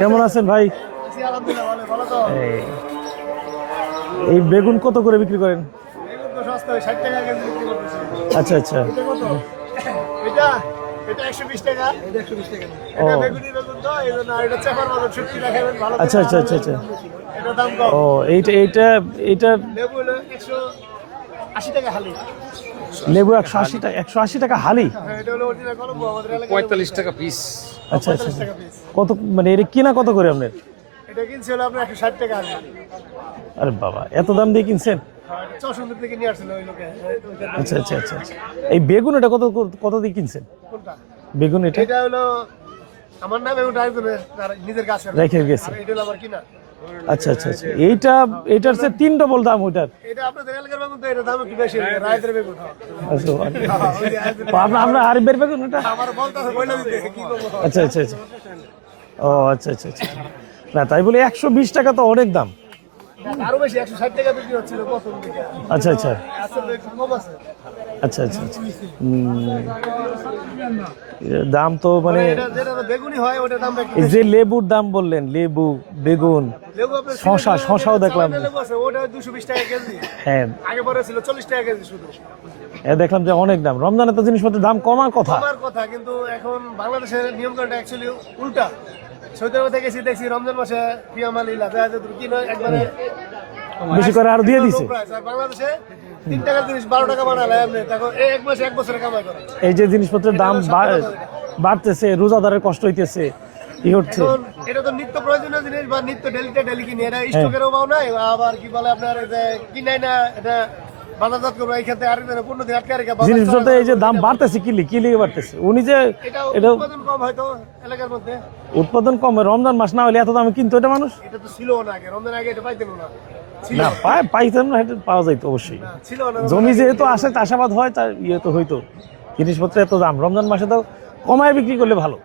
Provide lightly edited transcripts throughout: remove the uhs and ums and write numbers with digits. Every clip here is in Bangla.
কেমন আছেন ভাই? এই বেগুন কত করে বিক্রি করেন? আচ্ছা আচ্ছা, আচ্ছা আচ্ছা আচ্ছা আচ্ছা। ও এইটা এইটা এইটা লেবু 180 টাকা, 180 টাকা হালি, 45 টাকা পিস। আচ্ছা আচ্ছা। কত মানে এটা কিনা কত করে আপনার? এটা কিনছে হলো আপনার 160 টাকা। আরে বাবা, এত দাম দিয়ে কিনছেন? চৌষট্টি থেকে নিয়ে আসছিল ওই লোকে। আচ্ছা আচ্ছা আচ্ছা আচ্ছা। এই বেগুন এটা কত কত দিয়ে কিনছেন? কোনটা? বেগুন এটা এটা হলো আমার নামে, ওটা একজনের নিজের গাছে রেখে গেছে। এটা হলো আমার কিনা। আচ্ছা আচ্ছা আচ্ছা। এইটা এটার চেয়ে 3 ডবল দাম ওইটার। এটা আপনাদের এলাকার বেগুন তো, এটা দাম একটু বেশি, রায়তের বেগুন। আচ্ছা, আপনার আরবের বেগুন এটা? আমার বলতাছে বইলা দিতে কি করব। আচ্ছা আচ্ছা আচ্ছা। ও আচ্ছা আচ্ছা আচ্ছা। না তাই বলে 120 টাকা তো অনেক দাম। আরো বেশি 160 টাকা বিক্রি হচ্ছিল প্রথম দিকে। আচ্ছা আচ্ছা আসলে একটু কম আছে। আচ্ছা আচ্ছা আচ্ছা। দাম তো মানে এটা যেটা বেগুনি হয় ওটার দাম একটু এই যে লেবুর দাম বললেন, লেবু, বেগুন, লেবু আপনার শশাও দেখলাম। লেবু আছে ওটা 220 টাকা কেজি। হ্যাঁ, আগে পরে ছিল 40 টাকা কেজি শুধু। দেখলাম যে অনেক দাম। রমজানে তো জিনিসপত্রের দাম কমার কথা। আমার কথা, কিন্তু এখন বাংলাদেশের নিয়মকানুনটা অ্যাকচুয়ালি উল্টা। সৌদি আরবে থেকে দেখছি রমজান মাসে পিয়ামালিলা যায় যে কি নয় একবারে বেশি করে আর দিয়ে দিছে। আর বাংলাদেশে 3 টাকার জিনিস 12 টাকা বানালে আপনি তখন এক মাসে এক বছরে কামাই করে। এই যে জিনিসপত্রের দাম বাড়তেছে, রোজাদারের কষ্ট হইতেছে, কি হচ্ছে? এখন এটা তো নিত্য প্রয়োজনীয় জিনিস বা নিত্য ডেলি কিনি, এটা স্টকেরও পাও নাই, আবার কি বলে আপনার এই যে কিনাই না, এটা বাজারজাত করবো এই ক্ষেত্রে আরেকজনের 15 দিন আটকে রেখে জিনিসপত্র এই যে দাম বাড়তেছে, কি লিগে বাড়তেছে? উনি যে এটা উৎপাদন কম হয়তো এলাকার মধ্যে, উৎপাদন কম, রমজান মাস না হলে এত দামে কিনতো এটা মানুষ? এটা তো ছিল না আগে, রমজান আগে এটা পাইতেন না, ছিল না পাইতাম না, এটা পাওয়া যাইতো অবশ্যই। ছিল না। জমি যেহেতু আসে, চাষাবাদ হয়, তার ইয়ে তো হইতো। জিনিসপত্র এত দাম, রমজান মাসে তো কমায় বিক্রি করলে ভালো।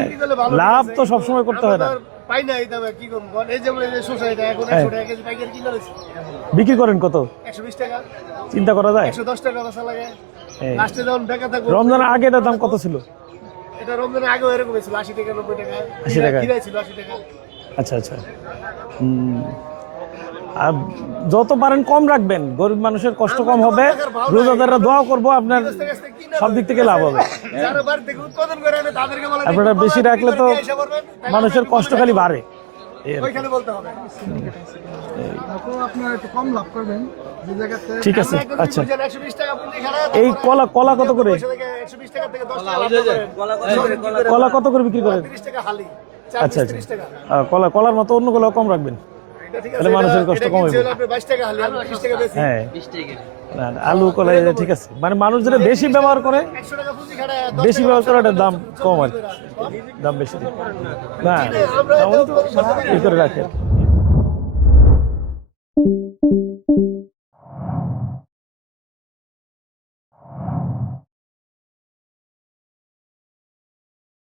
বিক্রি করলে ভালো, লাভ তো সবসময় করতে হয় না। পাই না এই দামে কি করব? এই যেমন এই যে শসা, এটা এখন 100 টাকা কেজি পাইকারি কিনা রয়েছে। বিক্রি করেন কত? 120 টাকা, চিন্তা করা যায়। 110 টাকা বেচা লাগে। হ্যাঁ। লাস্টে যখন টাকা থাকবে, রমজানের আগে এটার দাম কত ছিল? এটা রমজানের আগেও এরকম ছিল, 80 টাকা 90 টাকা। 80 টাকা কিরাই ছিল 80 টাকা। আচ্ছা আচ্ছা। আর যত পারেন কম রাখবেন, গরিব মানুষের কষ্ট কম হবে, রোজাদাররা দোয়া করবো, আপনার সব দিক থেকে লাভ হবে। যারা বাড়ি থেকে উৎপাদন করে আনে তাদেরকে বলে আপনারা বেশি রাখলে তো মানুষের কষ্ট খালি বাড়ে। ওইখানে বলতে হবে আপনারা একটু কম লাভ করবেন। ঠিক আছে, আচ্ছা। 120 টাকা পুঁজি খারাপ, এই কলা কত করে? 120 টাকা থেকে 10 টাকা লাভ করেন। কলা কত করে বিক্রি করেন? 30 টাকা হালি। আচ্ছা আচ্ছা। কলার মতো অন্য কলা কম রাখবেন, তাহলে মানুষের কষ্ট কম হবে। 22 টাকা হালি, আমি 20 টাকা বেশি। হ্যাঁ, না, আলু কলা ঠিক আছে, মানে মানুষ যেটা বেশি ব্যবহার করে, 100 টাকা পুঁজি খারাপ, বেশি ব্যবহার করে এটার দাম কম, আর দাম বেশি না, এই করে রাখে।